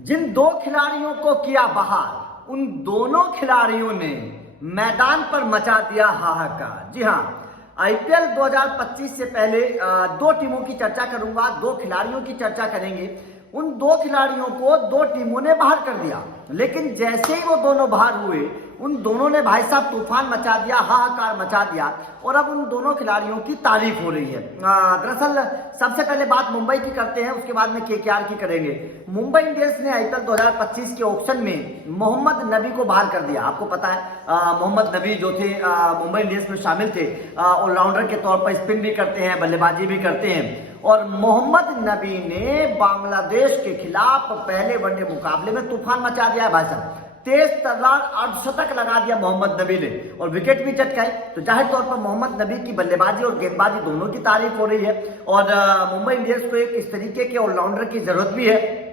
जिन दो खिलाड़ियों को किया बहाल, उन दोनों खिलाड़ियों ने मैदान पर मचा दिया हाहाकार। जी हाँ, आईपीएल 2025 से पहले दो टीमों की चर्चा करूंगा, दो खिलाड़ियों की चर्चा करेंगे। उन दो खिलाड़ियों को दो टीमों ने बाहर कर दिया, लेकिन जैसे ही वो दोनों बाहर हुए, उन दोनों ने भाई साहब तूफान मचा दिया, हाहाकार मचा दिया, और अब उन दोनों खिलाड़ियों की तारीफ हो रही है। दरअसल सबसे पहले बात मुंबई की करते हैं, उसके बाद में केकेआर की करेंगे। मुंबई इंडियंस ने आईपीएल 2025 के ऑक्शन में मोहम्मद नबी को बाहर कर दिया। आपको पता है मोहम्मद नबी जो थे मुंबई इंडियंस में शामिल थे, ऑलराउंडर के तौर पर स्पिन भी करते हैं, बल्लेबाजी भी करते हैं। और मोहम्मद नबी ने बांग्लादेश के खिलाफ पहले वनडे मुकाबले में तूफान मचा दिया है भाई साहब। तेज तर्रार अर्धशतक लगा दिया मोहम्मद नबी ने और विकेट भी चटकाई। तो जाहिर तौर पर मोहम्मद नबी की बल्लेबाजी और गेंदबाजी दोनों की तारीफ हो रही है, और मुंबई इंडियंस को एक इस तरीके के ऑलराउंडर की जरूरत भी है।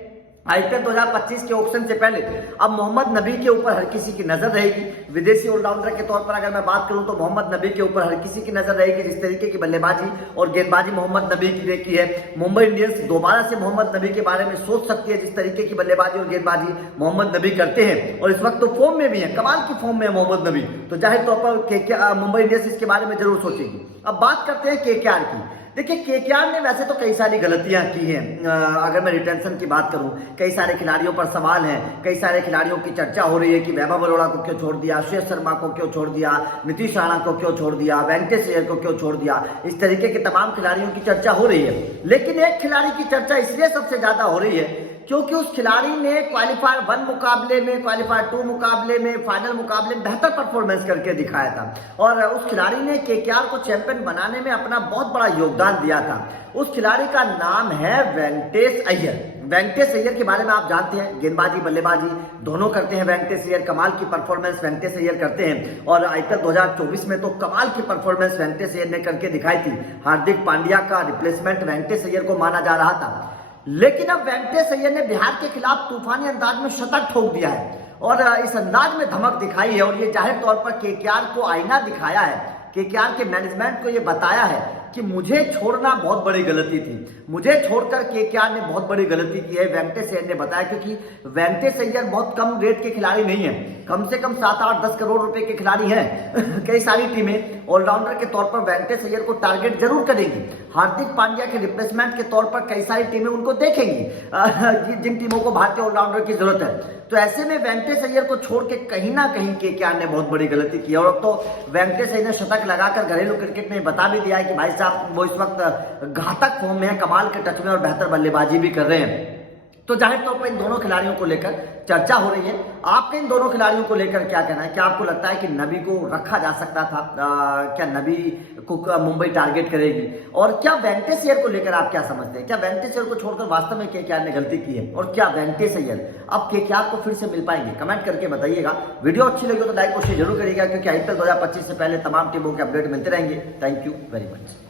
आईपीएल 2025 के ऑक्शन से पहले अब मोहम्मद नबी के ऊपर हर किसी की नजर रहेगी। विदेशी ऑलराउंडर के तौर पर अगर मैं बात करूं तो मोहम्मद नबी के ऊपर हर किसी की नजर रहेगी। जिस तरीके की बल्लेबाजी और गेंदबाजी मोहम्मद नबी की है, मुंबई इंडियंस दोबारा से मोहम्मद नबी के बारे में सोच सकती है। जिस तरीके की बल्लेबाजी और गेंदबाजी मोहम्मद नबी करते हैं, और इस वक्त तो फॉर्म में भी है, कमाल की फॉर्म में है मोहम्मद नबी, तो जाहिर तौर पर मुंबई इंडियंस इसके बारे में जरूर सोचेगी। अब बात करते हैं केकेआर की। देखिए, केकेआर ने वैसे तो कई सारी गलतियां की हैं। अगर मैं रिटेंशन की बात करूं, कई सारे खिलाड़ियों पर सवाल हैं, कई सारे खिलाड़ियों की चर्चा हो रही है कि वैभव अरोड़ा को क्यों छोड़ दिया, श्रेयस शर्मा को क्यों छोड़ दिया, नीतीश राणा को क्यों छोड़ दिया, वेंकटेश अय्यर को क्यों छोड़ दिया। इस तरीके के तमाम खिलाड़ियों की चर्चा हो रही है, लेकिन एक खिलाड़ी की चर्चा इसलिए सबसे ज्यादा हो रही है क्योंकि उस खिलाड़ी ने क्वालिफायर 1 मुकाबले में, क्वालिफायर 2 मुकाबले में, फाइनल मुकाबले में बेहतर परफॉर्मेंस करके दिखाया था, और उस खिलाड़ी ने केकेआर को चैंपियन बनाने में अपना बहुत बड़ा योगदान दिया था। उस खिलाड़ी का नाम है वेंकटेश अय्यर। वेंकटेश अय्यर के बारे में आप जानते हैं, गेंदबाजी बल्लेबाजी दोनों करते हैं वेंकटेश अय्यर। कमाल की परफॉर्मेंस वेंकटेश अय्यर करते हैं, और आईपीएल 2024 में तो कमाल की परफॉर्मेंस वेंकटेश अय्यर ने करके दिखाई थी। हार्दिक पांड्या का रिप्लेसमेंट वेंकटेश अय्यर को माना जा रहा था, लेकिन अब वेंकटेश अय्यर ने बिहार के खिलाफ तूफानी अंदाज में शतक ठोक दिया है, और इस अंदाज में धमक दिखाई है, और ये जाहिर तौर पर केकेआर को आईना दिखाया है। केकेआर के मैनेजमेंट को ये बताया है कि मुझे छोड़ना बहुत बड़ी गलती थी, मुझे छोड़कर केकेआर ने बहुत बड़ी गलती की है, वेंकटेश अय्यर ने बताया। क्योंकि वेंकटेश अय्यर बहुत कम रेट के खिलाड़ी नहीं है, कम से कम 7-8-10 करोड़ रुपए के खिलाड़ी हैं। कई सारी टीमें ऑलराउंडर के तौर पर वेंकटेश अय्यर को टारगेट जरूर करेंगी। हार्दिक पांड्या के रिप्लेसमेंट के तौर पर कई सारी टीमें उनको देखेंगी, जिन टीमों को भारतीय ऑलराउंडर की जरूरत है। तो ऐसे में वेंकटेश अय्यर को छोड़ के कहीं ना कहीं केकेआर ने बहुत बड़ी गलती की है, और अब तो वेंकटेश अय्यर ने शतक लगाकर घरेलू क्रिकेट में बता भी दिया है कि भाई साहब वो इस वक्त घातक फॉर्म में है, कमाल के टच में, और बेहतर बल्लेबाजी भी कर रहे हैं। तो जाहिर तौर पर इन दोनों खिलाड़ियों को लेकर चर्चा हो रही है। आपके इन दोनों खिलाड़ियों को लेकर क्या कहना है? क्या आपको लगता है कि नबी को रखा जा सकता था? क्या नबी को मुंबई टारगेट करेगी? और क्या वेंकटेश अय्यर को लेकर आप क्या समझते हैं? क्या वेंकटेश अय्यर को छोड़कर वास्तव में केकेआर ने गलती की है? और क्या वेंकटेश अय्यर अब केकेआर को फिर से मिल पाएंगे? कमेंट करके बताइएगा। वीडियो अच्छी लगी तो लाइक और शेयर जरूर करिएगा, क्योंकि आईपीएल 2025 से पहले तमाम टीमों के अपडेट मिलते रहेंगे। Thank you very much.